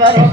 வரும்